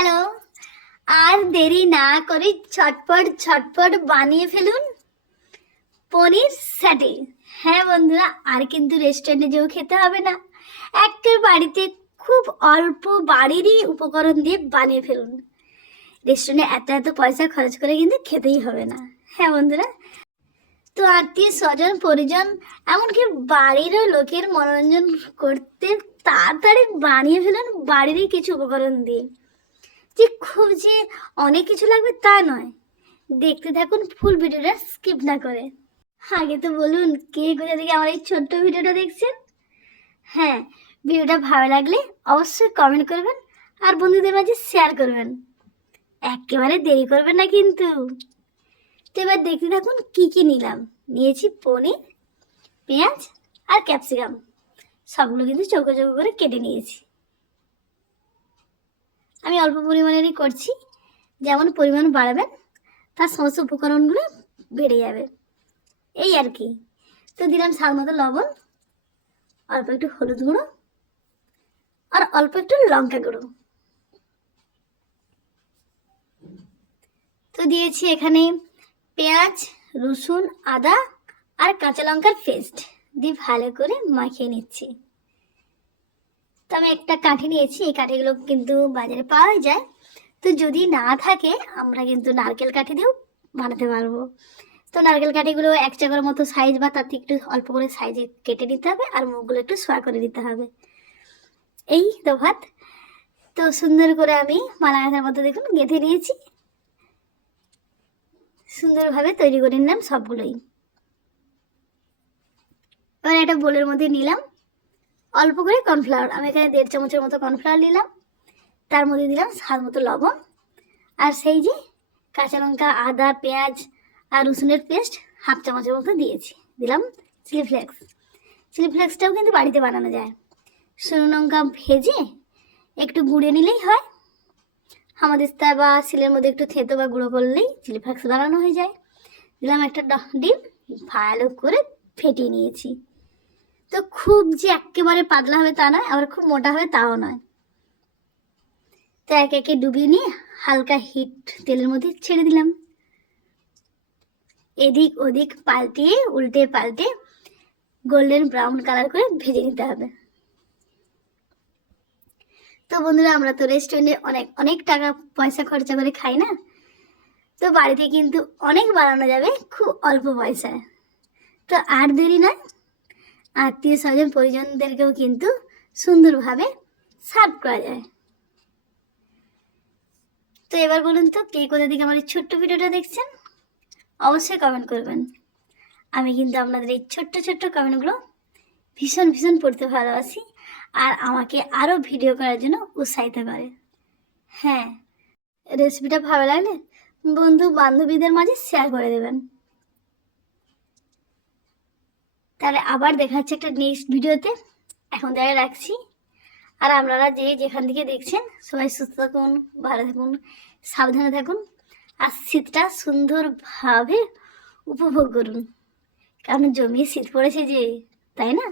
Hello, আর দেরি না করে ঝটপট ঝটপট বানিয়ে ফেলুন পনির স্যাটে। হ্যাঁ বন্ধুরা, আর কিন্তু রেস্টুরেন্টে যেও খেতে হবে না, একটা বাড়িতে খুব অল্প বাড়িরই উপকরণ দিয়ে বানিয়ে ফেলুন। রেস্টুরেন্টে এত এত পয়সা খরচ করে কিন্তু খেতেই হবে না। হ্যাঁ বন্ধুরা, তো আত্মীয় স্বজন পরিজন এমনকি বাড়িরও লোকের মনোরঞ্জন করতে তাড়াতাড়ি বানিয়ে ফেলুন বাড়িরই কিছু উপকরণ দিয়ে। যে খুব যে অনেক কিছু লাগবে তা নয়, দেখতে থাকুন ফুল ভিডিওটা স্কিপ না করে। আগে তো বলুন কে কোথা থেকে আমার এই ছোট্ট ভিডিওটা দেখছেন। হ্যাঁ, ভিডিওটা ভালো লাগলে অবশ্যই কমেন্ট করবেন আর বন্ধুদের মাঝে শেয়ার করবেন, একেবারে দেরি করবেন না কিন্তু। তো এবার দেখতে থাকুন কি কি নিলাম। নিয়েছি পনির, পেঁয়াজ আর ক্যাপসিকাম, সবগুলো কিন্তু চৌকো চৌকো করে কেটে নিয়েছি। আমি অল্প পরিমাণেরই করছি, যেমন পরিমাণ বাড়াবেন তার সমস্ত উপকরণগুলো বেড়ে যাবে, এই আর কি। তো দিলাম স্বাদ মতো লবণ, অল্প একটু হলুদ গুঁড়ো আর অল্প একটু লঙ্কা গুঁড়ো। তো দিয়েছি এখানে পেঁয়াজ, রসুন, আদা আর কাঁচা লঙ্কার পেস্ট দিয়ে ভালো করে মাখিয়ে নিচ্ছি। তো আমি একটা কাঠি নিয়েছি, এই কাঠিগুলো কিন্তু বাজারে পাওয়া যায়। তো যদি না থাকে আমরা কিন্তু নারকেল কাঠি দিয়েও বানাতে পারবো। তো নারকেল কাঠিগুলো এক চাকার মতো সাইজ বা তার থেকে একটু অল্প করে সাইজে কেটে নিতে হবে আর মুখগুলো একটু সোয়া করে দিতে হবে, এই তো ভাত। তো সুন্দর করে আমি মালা গাঁথার মতো দেখুন গেঁথে নিয়েছি, সুন্দরভাবে তৈরি করে নিলাম সবগুলোই। এবার একটা বোলের মধ্যে নিলাম অল্প করে কর্নফ্লাওয়ার, আমি এখানে 1.5 চামচের মতো কর্নফ্লাওয়ার নিলাম। তার মধ্যে দিলাম স্বাদ মতো লবণ আর সেই যে কাঁচা লঙ্কা, আদা, পেঁয়াজ আর রসুনের পেস্ট 1/2 চামচের মতো দিয়েছি। দিলাম চিলি ফ্লেক্স, চিলি ফ্লেক্সটাও কিন্তু বাড়িতে বানানো যায়। শুকনো লঙ্কা ভেজে একটু গুঁড়ে নিলেই হয়, হামাদিস্তা বা শিলের মধ্যে একটু থেতো বা গুঁড়ো করলেই চিলি ফ্লেক্স বানানো হয়ে যায়। দিলাম একটা ডিম, ভালো করে ফেটিয়ে নিয়েছি। তো খুব যে একেবারে পাতলা হবে তা নয়, আবার খুব মোটা হবে তাও নয়। তো একে একে ডুবিয়ে নিয়ে হালকা হিট তেলের মধ্যে ছেড়ে দিলাম। এদিক ওদিক পাল্টিয়ে উল্টে পাল্টে গোল্ডেন ব্রাউন কালার করে ভেজে নিতে হবে। তো বন্ধুরা, আমরা তো রেস্টুরেন্টে অনেক অনেক টাকা পয়সা খরচা করে খাই না, তো বাড়িতে কিন্তু অনেক বানানো যাবে খুব অল্প পয়সায়। তো আর দেরি নয়, আত্মীয় স্বজন পরিজনদেরকেও কিন্তু সুন্দরভাবে সার্ভ করা যায়। তো এবার বলুন তো কে কোথা থেকে আমার এই ছোট্ট ভিডিওটা দেখছেন, অবশ্যই কমেন্ট করবেন। আমি কিন্তু আপনাদের এই ছোট্ট ছোট্ট কমেন্টগুলো ভীষণ ভীষণ পড়তে ভালোবাসি আর আমাকে আরও ভিডিও করার জন্য উৎসাহিত করে। হ্যাঁ, রেসিপিটা ভালো লাগলে বন্ধু বান্ধবীদের মাঝে শেয়ার করে দেবেন। তাহলে আবার দেখা হচ্ছে একটা নেক্সট ভিডিওতে। এখন দেখা রাখছি, আর আপনারা যে যেখান থেকে দেখছেন সবাই সুস্থ থাকুন, ভালো থাকুন, সাবধানে থাকুন আর শীতটা সুন্দরভাবে উপভোগ করুন, কারণ জমিয়ে শীত পড়েছে যে, তাই না?